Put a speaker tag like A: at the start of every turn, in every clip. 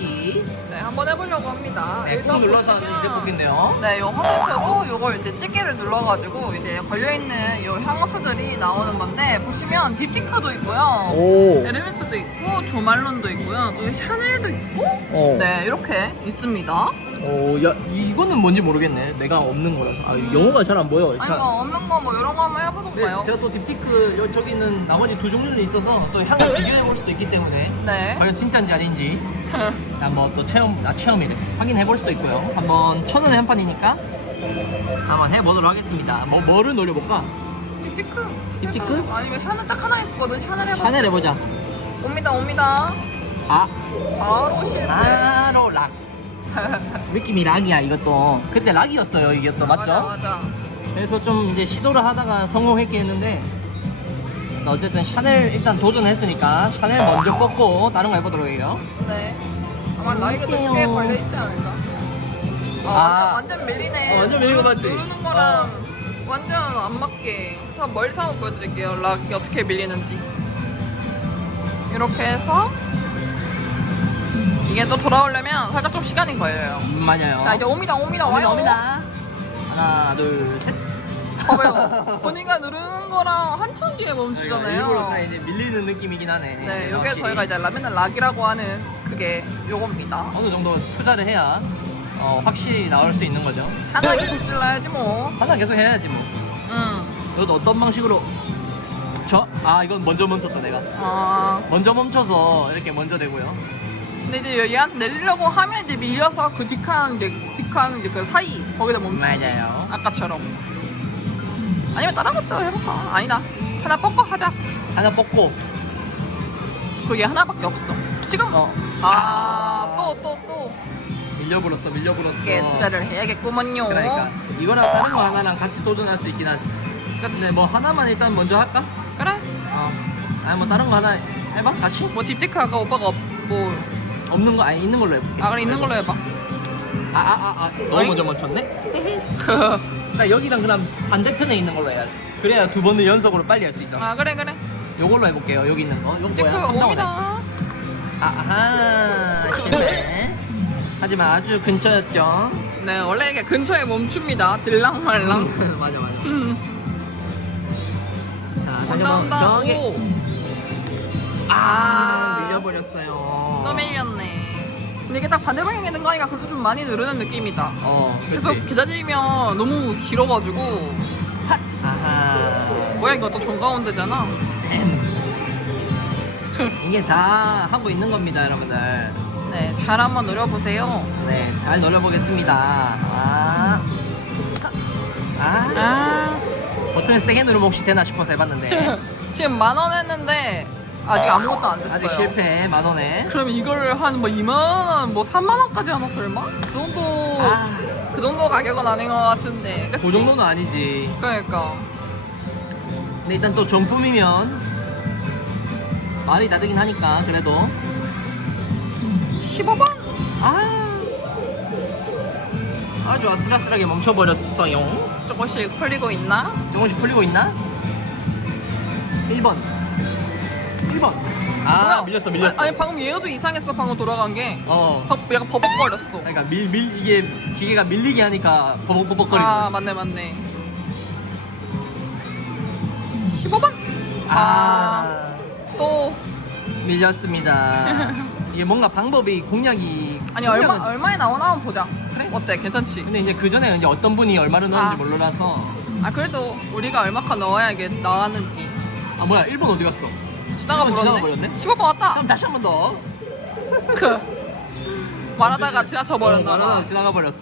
A: 뽑기.
B: 네, 한번 해보려고 합니다.
A: 네, 꾹 눌러서 하는
B: 보시면
A: 뽑기인데요.
B: 네, 요 화살표로 요걸 이제 집게를 눌러가지고 이제 걸려있는 요 향수들이 나오는 건데 보시면 딥티크도 있고요.
A: 오.
B: 에르메스도 있고 조말론도 있고요. 또 샤넬도 있고
A: 어.
B: 네 이렇게 있습니다.
A: 어, 야, 이거는 뭔지 모르겠네. 내가 없는 거라서. 아, 영어가 잘 안 보여.
B: 아니
A: 자,
B: 뭐 없는 거 뭐 이런 거 한번
A: 네,
B: 해보던가요?
A: 제가 또 딥티크 여, 저기 있는 나머지 두 종류는 있어서 또 향을 비교해 볼 수도 있기 때문에
B: 네.
A: 과연 진짜인지 아닌지 한번 또 체험, 아 체험이래 확인해 볼 수도 있고요. 한번 천 원에 한 판이니까 한번 해보도록 하겠습니다. 뭐 뭐를 노려볼까?
B: 딥티크.
A: 딥티크?
B: 아니면 샤넬 딱 하나 있었거든. 샤넬 해봐.
A: 샤넬 해보자.
B: 옵니다 옵니다.
A: 아,
B: 바로 실패.
A: 바로 락. 느낌이 락이야 이것도. 그때 락이었어요 이게 또 맞죠?
B: 맞아 맞아.
A: 그래서 좀 이제 시도를 하다가 성공했긴 했는데 어쨌든 샤넬 일단 도전했으니까 샤넬 먼저 뽑고 다른 거 해보도록 해요.
B: 네. 아마
A: 할게요.
B: 꽤 걸려 있지 않을까? 아,
A: 아.
B: 완전, 완전 밀리네.
A: 어, 완전 밀린 거 맞지?
B: 누르는 거랑 완전 안 맞게. 한번 멀리 한번 보여드릴게요. 락이 어떻게 밀리는지. 이렇게 해서 이게 또 돌아오려면 살짝 좀 시간이 걸려요.
A: 음, 맞아요.
B: 자 이제 옵니다 옵니다 와요.
A: 옵니다. 하나, 둘, 셋.
B: 봐봐요. 본인가 누르는 거랑 한참 뒤에 멈추잖아요.
A: 일부러 딱 이제 밀리는 느낌이긴 하네.
B: 네, 이게
A: 확실히.
B: 저희가 이제 라면은 락이라고 하는 그게 요겁니다.
A: 어느 정도 투자를 해야 어, 확실히 나올 수 있는 거죠.
B: 하나 계속 찔러야지 뭐.
A: 하나 계속 해야지 뭐.
B: 응.
A: 이것도 어떤 방식으로 저? 아 이건 먼저 멈췄다 내가.
B: 아.
A: 먼저 멈춰서 이렇게 먼저 되고요.
B: 근데 이제 얘한테 내리려고 하면 이제 밀려서 그 뒷칸 이제 뒷칸 이제 그 사이 거기다 멈추지.
A: 맞아요.
B: 아까처럼. 아니면 다른 것도 해볼까? 아니다. 하나 뽑고 하자.
A: 하나 뽑고
B: 그게 하나밖에 없어. 지금.
A: 어
B: 아, 또, 또, 또.
A: 밀려버렸어 밀려버렸어.
B: 이렇게 투자를 해야겠구먼요.
A: 그러니까 이거랑 다른 거 하나랑 같이 도전할 수 있긴 하지.
B: 그치.
A: 근데 뭐 하나만 일단 먼저 할까?
B: 그래.
A: 어. 아니 뭐 다른 거 하나 해봐 같이?
B: 뭐 딥티크 아까 오빠가 없, 뭐.
A: 없는 거 아니 있는 걸로 해볼게.
B: 아, 그래, 있는 걸로 해봐.
A: 아아 아 아, 아, 너무
B: 어잉?
A: 먼저 멈췄네? 그러니까 여기랑 그럼 반대편에 있는 걸로 해야지. 그래야 두 번을 연속으로 빨리 할 수 있잖아.
B: 아, 그래, 그래.
A: 요걸로 해볼게요. 여기 있는 거. 이거 뭐야? 아하 실패. 하지만 아주 근처였죠.
B: 네, 원래 이게 근처에 멈춥니다. 들랑말랑.
A: 맞아 맞아.
B: 음.
A: 자 다시
B: 온다,
A: 한번
B: 온다.
A: 정해.
B: 오.
A: 아
B: 아.
A: 밀려버렸어요.
B: 또 밀렸네. 근데 이게 딱 반대 방향에 있는 거니까 그래도 좀 많이 누르는 느낌이다.
A: 어
B: 계속
A: 그렇지.
B: 기다리면 너무 길어가지고
A: 핫. 아하.
B: 뭐야 이거 또 정가운데잖아.
A: 이게 다 하고 있는 겁니다, 여러분들.
B: 네, 잘 한번 노려보세요.
A: 네, 잘 노려보겠습니다. 아. 아.
B: 아,
A: 버튼을 세게 누르면 혹시 되나 싶어서 해봤는데.
B: 지금 만 원 했는데 아직 아무것도 안 됐어요.
A: 아직 실패, 만 원에.
B: 그럼 이거를 한 뭐 2만 원, 뭐 3만 원까지 하나 설마? 그 정도
A: 아,
B: 그 정도 가격은 아닌 것 같은데. 그치?
A: 그 정도는 아니지.
B: 그러니까.
A: 근데 일단 또 정품이면 말이 다르긴 하니까, 그래도.
B: 15번?
A: 아. 아주 아슬아슬하게 멈춰버렸어요.
B: 조금씩 풀리고 있나?
A: 조금씩 풀리고 있나? 1번. 1번. 아,
B: 뭐야?
A: 밀렸어, 밀렸어.
B: 아니, 아니, 방금 얘도 이상했어. 방금 돌아간 게.
A: 어.
B: 버- 약간 버벅거렸어.
A: 그러니까 밀, 밀, 이게 기계가 밀리게 하니까 버벅버벅거리는
B: 아,
A: 거지.
B: 맞네, 맞네. 15번?
A: 아,
B: 또.
A: 밀렸습니다. 이게 뭔가 방법이 공략이
B: 아니,
A: 공략은-
B: 얼마, 얼마에 나오나 한번 보자.
A: 그래?
B: 어때? 괜찮지?
A: 근데 이제 그 전에 이제 어떤 분이 얼마를 넣었는지
B: 아.
A: 몰라서
B: 아, 그래도 우리가 얼마큼 넣어야 이게 나왔는지.
A: 아 뭐야 1번 어디 갔어?
B: 지나가
A: 일본
B: 버렸네?
A: 지나가버렸네?
B: 15번 왔다!
A: 그럼 다시 한 번 더.
B: 그. 말하다가 지나쳐
A: 어,
B: 버렸나
A: 말하다가
B: 봐.
A: 지나가 버렸어.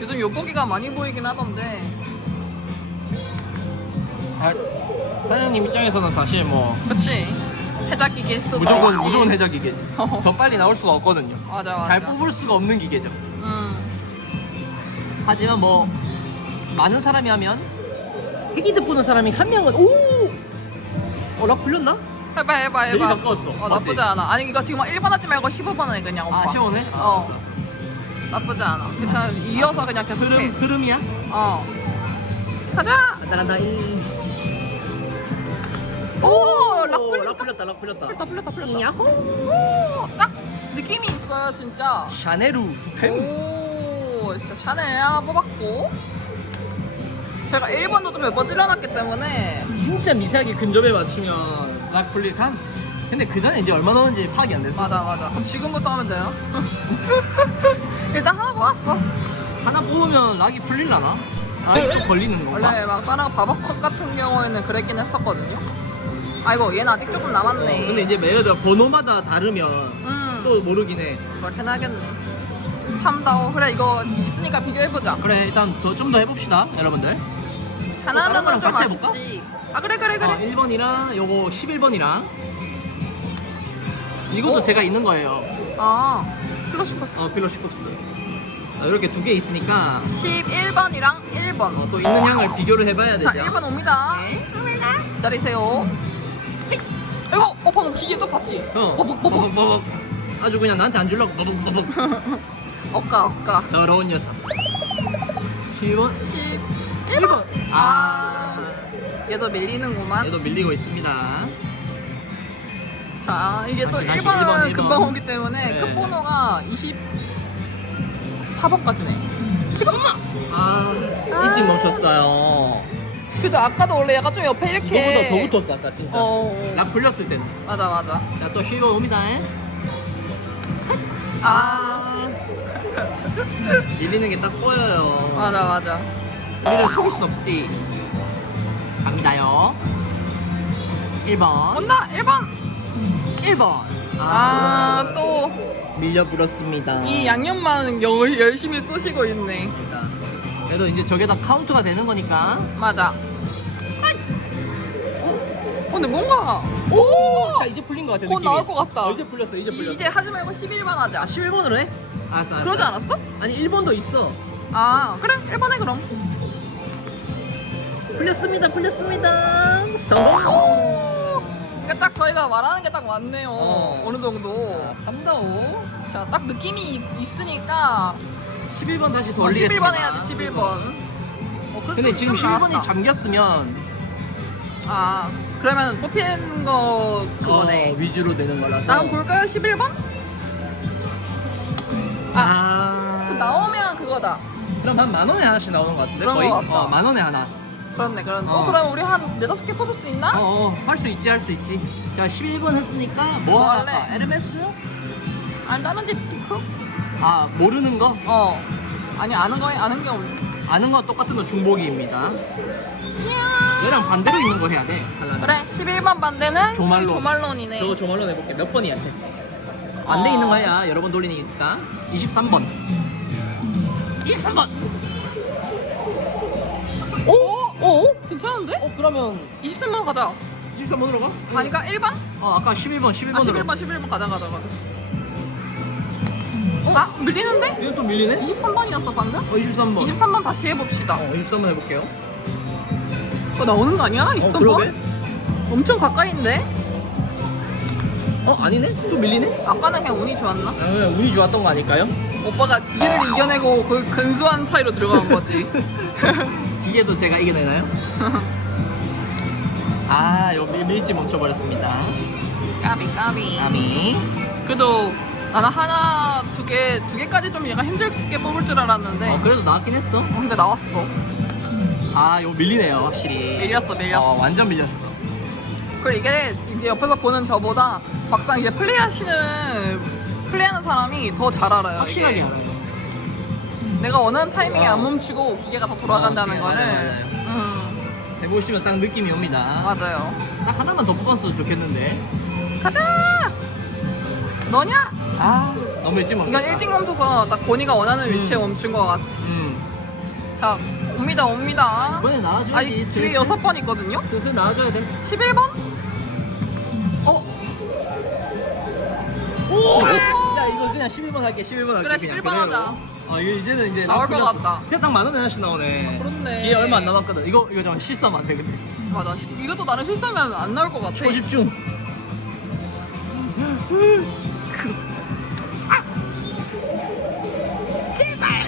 B: 요즘 요보기가 많이 보이긴 하던데.
A: 아, 사장님 입장에서는 사실 뭐
B: 그치? 해자 기계 쓰고.
A: 무조건
B: 있지.
A: 무조건 해적 기계지.
B: 어.
A: 더 빨리 나올 수가 없거든요.
B: 맞아, 맞아.
A: 잘 뽑을 수가 없는 기계죠.
B: 음.
A: 하지만 뭐 많은 사람이 하면 헤기드 보는 사람이 한 명은 오! 어, 락 풀렸나?
B: 해봐, 해봐,
A: 제일
B: 해봐.
A: 가까웠어.
B: 어,
A: 나쁘지?
B: 않아. 아니, 이거 지금 1번 하지 말고 15번에 그냥 오빠.
A: 아, 시원해?
B: 어. 나쁘지 않아. 괜찮아. 이어서 그냥 계속 해.
A: 흐름, 흐름이야?
B: 어. 가자!
A: 간다 간다 이.
B: 오! 락
A: 오,
B: 풀렸다.
A: 락 풀렸다 락 풀렸다
B: 풀렸다, 풀렸다, 풀렸다.
A: 야호
B: 오! 딱! 느낌이 있어요 진짜.
A: 샤네루
B: 두오 진짜 샤넬 하나 뽑았고. 제가 1번도 좀 몇 번 찔러놨기 때문에
A: 진짜 미세하게 근접해 맞추면 락 풀릴 감. 근데 그 전에 이제 얼마 넣었는지 파악이 안 됐어.
B: 맞아 맞아. 그럼 지금부터 하면 돼요. 일단 하나 뽑았어.
A: 하나 뽑으면 락이 풀릴라나? 락이 또 걸리는 건가?
B: 원래 막 다른 바버컷 같은 경우에는 그랬긴 했었거든요. 아이고 얘는 아직 조금 남았네.
A: 근데 이제 예를 들어 번호마다 다르면
B: 음
A: 또 모르긴 해.
B: 그렇긴 하겠네. 탐다오 그래 이거 있으니까 비교해보자.
A: 그래 일단 좀 더 해봅시다 여러분들. 다른 거랑
B: 좀
A: 같이 해볼까?
B: 아쉽지. 아 그래 그래 그래.
A: 어, 1번이랑 요거 11번이랑 이것도
B: 오.
A: 제가 있는 거예요.
B: 아 플러시코스.
A: 어 필로시콥스. 어, 이렇게 두 개 있으니까
B: 11번이랑 1번.
A: 어, 또 있는 양을 비교를 해봐야 되죠.
B: 자 1번 옵니다.
A: 네.
B: 기다리세요. 이거 어 방금 기계 또 봤지?
A: 어,
B: 버벅 버벅.
A: 버벅 아주 그냥 나한테 안 주려고 버벅 버벅
B: 억까 억까.
A: 더러운 녀석. 7번
B: 11번.
A: 1번.
B: 아 얘도 밀리는구만.
A: 얘도 밀리고 있습니다.
B: 자 이게 또
A: 다시, 다시
B: 1번은
A: 1번, 1번.
B: 금방 오기 때문에
A: 네.
B: 끝번호가 24번까지네. 지금
A: 아 일찍 멈췄어요.
B: 그래도 아까도 원래 약간 좀 옆에 이렇게
A: 이거보다 더 붙었어 아까 진짜. 어락 풀렸을 때는.
B: 맞아 맞아.
A: 자또 7번 옵니다.
B: 아
A: 밀리는 게 딱 보여요.
B: 맞아 맞아.
A: 우리를 속일 순 없지. 갑니다요. 1번.
B: 온다 1번.
A: 1번.
B: 아또이
A: 밀려 불었습니다.
B: 양념만 열, 열심히 쏘시고 있네.
A: 일단. 그래도 이제 저게 다 카운트가 되는 거니까.
B: 맞아. 어, 근데 뭔가
A: 오! 자, 이제 풀린 것 같아.
B: 곧
A: 느낌이.
B: 나올 것 같다.
A: 어, 이제 풀렸어. 이제 풀렸어.
B: 이, 제 하지 말고 11번 하자.
A: 아, 11번으로 해? 알았어, 알았어.
B: 그러지 않았어?
A: 아니, 1번도 있어.
B: 아 그래 1번에 그럼.
A: 풀렸습니다. 풀렸습니다. 성공.
B: 오. 그러니까 딱 저희가 말하는 게 딱 맞네요.
A: 어.
B: 어. 느 정도.
A: 한다오.
B: 자 딱 느낌이 있- 있으니까
A: 11번 다시
B: 어,
A: 돌리겠습니다.
B: 11번 해야지 11번. 어, 그래도
A: 근데
B: 좀-
A: 지금
B: 좀
A: 11번이
B: 나았다.
A: 잠겼으면
B: 아 그러면 뽑히는 거 그거네.
A: 어, 위주로 되는 거라서.
B: 나 한번 볼까요 11번?
A: 아.
B: 그 나오면 그거다.
A: 그럼 한 만 원에 하나씩 나오는 것 같은데
B: 그런
A: 거의?
B: 것 같다.
A: 어, 만 원에 하나.
B: 그렇네 그렇네.
A: 어.
B: 어, 그럼 우리 한 네다섯 개 뽑을 수 있나?
A: 어, 어, 할 수 있지, 할 수 있지. 자, 11번 했으니까 뭐,
B: 뭐
A: 할까?
B: 할래?
A: 에르메스?
B: 아니 다른 집 피크?
A: 아, 모르는 거?
B: 어. 아니 아는 거 아는 게 없네.
A: 아는 거 똑같은 거 중복이입니다. 얘랑 반대로 있는 거 해야 돼. 하려면.
B: 그래 11번 반대는
A: 조말론.
B: 조말론이네.
A: 저거 조말로 해볼게. 몇 번이야, 쟤? 반대
B: 어.
A: 있는 거 해야 여러 번 돌리니까. 23번. 23번!
B: 오? 오? 괜찮은데?
A: 어, 그러면
B: 23번 가자.
A: 23번으로 가?
B: 가니까 1번?
A: 어, 아까 11번, 11번으로.
B: 아 11번 11번 가자 가자 가자. 아 밀리는데?
A: 이건 또 밀리네?
B: 23번이었어 방금?
A: 어, 23번.
B: 23번 다시 해봅시다.
A: 어, 23번 해볼게요.
B: 어 나오는 거 아니야? 23번?
A: 어, 그러게?
B: 엄청 가까이인데?
A: 어, 아니네? 또 밀리네?
B: 아까는 그냥 운이 좋았나?
A: 아, 그냥 운이 좋았던 거 아닐까요?
B: 오빠가 기회를 이겨내고 그 근소한 차이로 들어간 거지.
A: 기계도 제가 이겨내나요? 아, 요 밀, 밀지 멈춰버렸습니다.
B: 까비 까비.
A: 아미.
B: 그래도 나는 하나 두 개 두 개까지 좀 얘가 힘들게 뽑을 줄 알았는데
A: 어, 그래도 나왔긴 했어.
B: 어, 근데 나왔어.
A: 아, 요 밀리네요, 확실히.
B: 밀렸어 밀렸어.
A: 어, 완전 밀렸어.
B: 그리고 이게 이게 옆에서 보는 저보다 막상 이제 플레이하시는 플레이하는 사람이 더 잘 알아요.
A: 확실하게
B: 이게.
A: 알아요.
B: 내가 원하는 타이밍에
A: 어.
B: 안 멈추고 기계가 더 돌아간다는
A: 어,
B: 거는
A: 맞아요, 맞아요.
B: 음
A: 해보시면 딱 느낌이 옵니다.
B: 맞아요.
A: 딱 하나만 더 뽑았어도 좋겠는데.
B: 가자. 너냐?
A: 아, 너무 일찍 멈췄다.
B: 이건 일찍 멈춰서 딱 본이가 원하는 위치에
A: 음.
B: 멈춘 것 같아.
A: 음.
B: 자 옵니다 옵니다.
A: 이번에 나와줘야지.
B: 아니 뒤에
A: 슬슬.
B: 여섯 번 있거든요.
A: 슬슬 나와줘야 돼.
B: 11번? 어?
A: 오! 야, 이거 그냥 11번 할게, 11번 할게.
B: 그래,
A: 그냥
B: 11번
A: 그대로.
B: 하자.
A: 어, 이거 이제는 이제
B: 나올
A: 나
B: 것. 같다.
A: 진짜 딱 만 원에 하나씩 나오네.
B: 그렇네.
A: 기회 얼마 안 남았거든. 이거, 이거 잠깐 실수하면 안 돼, 근데.
B: 맞아. 이것도 나는 실수하면 안 나올 것 같아.
A: 초 집중. 제발!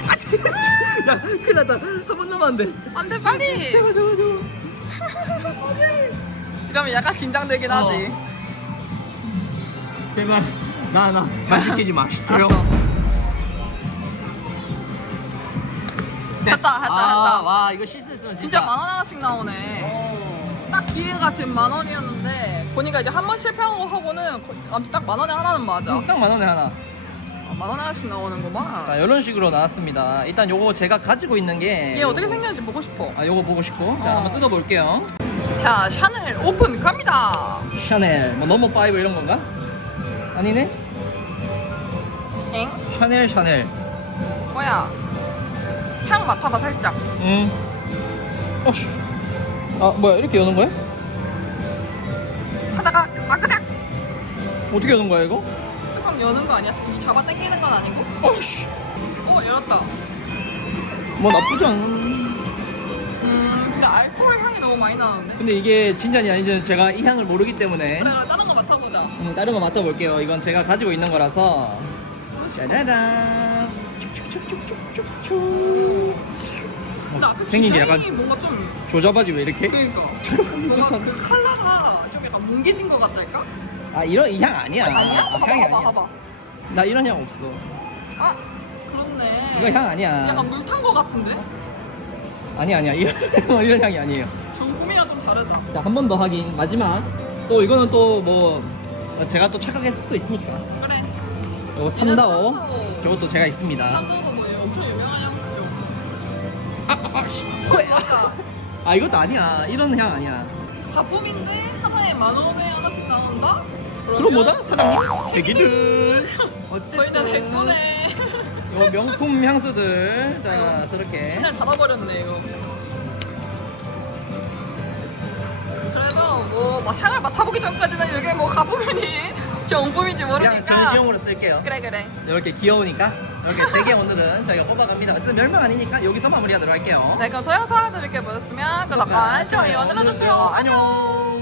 A: 야, 큰일 났다. 한 번 남았는데.
B: 안 돼, 빨리!
A: 제발, 제발, 제발.
B: 이러면 약간 긴장되긴
A: 어.
B: 하지.
A: 제발. 나, 나. 말 시키지 마. 씨, 조용.
B: 알았어. 했다, 했다,
A: 아,
B: 했다.
A: 와, 이거 실수했으면 진짜.
B: 만 원 하나씩 나오네.
A: 어.
B: 딱 기회가 지금 만 원이었는데 보니까 이제 한 번 실패한 거 하고는 딱 만 원에 하나는 맞아.
A: 딱만 원에 하나.
B: 아, 만원 하나씩 나오는구만.
A: 자, 이런 식으로 나왔습니다. 일단 요거 제가 가지고 있는 게.
B: 얘 어떻게 생겼는지 보고 싶어.
A: 아, 요거 보고 싶고. 자,
B: 어.
A: 한번 뜯어볼게요.
B: 자, 샤넬 오픈 갑니다.
A: 샤넬, 뭐 넘버 5 이런 건가? 아니네?
B: 엥?
A: 샤넬, 샤넬.
B: 뭐야? 향 맡아봐 살짝.
A: 음. 어씨. 아, 뭐야, 이렇게 여는 거야?
B: 하다가 아그작
A: 어떻게 여는 거야, 이거?
B: 뚜껑 여는 거 아니야? 이 잡아 당기는 건 아니고?
A: 어씨.
B: 어 열었다.
A: 뭐 나쁘지 않은.
B: 음, 근데 알코올 향이 너무 많이 나는데.
A: 근데 이게 진짜니 아닌지 제가 이 향을 모르기 때문에.
B: 그래, 그래 다른 거 맡아보자.
A: 음, 다른 거 맡아볼게요. 이건 제가 가지고 있는 거라서. 짜자잔. 쭉쭉쭉쭉쭉쭉.
B: 근데 아까
A: 생긴 게
B: 디자인이
A: 약간
B: 뭔가 좀
A: 조잡아지 왜 이렇게?
B: 그러니까 뭔가 그 컬러가 좀 약간 뭉개진 것 같달까?
A: 아 이런 이 향 아니야.
B: 아니야?
A: 아,
B: 봐봐
A: 향이
B: 봐봐
A: 아니야.
B: 봐봐.
A: 나 이런 향 없어.
B: 아 그렇네.
A: 이거 향 아니야.
B: 약간 물 탄 것 같은데?
A: 아니 아니야. 이런, 이런 향이 아니에요.
B: 정품이랑 좀 다르다.
A: 자 한 번 더 확인. 마지막. 또 이거는 또 뭐 제가 또 착각했을 수도 있으니까. 이거 탄다오.
B: 탄다오.
A: 저것도 제가 있습니다.
B: 탐도도 뭐 엄청 유명한 향수죠.
A: 아, 아, 아, 씨. 후회.
B: 맞다.
A: 아 이것도 아니야. 이런 향 아니야.
B: 가품인데 하나에 만 원에 하나씩 나온다?
A: 그럼 뭐다 사장님? 애기들.
B: 저희는 엑소네.
A: 요 명품 향수들. 자
B: 아이고.
A: 저렇게.
B: 맨날 닫아버렸네 이거. 그래서 뭐막 향을 맡아보기 전까지는 이게 뭐 가품인지 정품인지
A: 그냥
B: 모르니까.
A: 전시용으로 쓸게요.
B: 그래 그래.
A: 이렇게 귀여우니까 이렇게 세 개 오늘은 저희가 뽑아갑니다. 어쨌든 멸망 아니니까 여기서 마무리하도록 할게요.
B: 네 그럼 저희 영상 재밌게 보셨으면 구독과 좋아요 눌러주세요.
A: 안녕.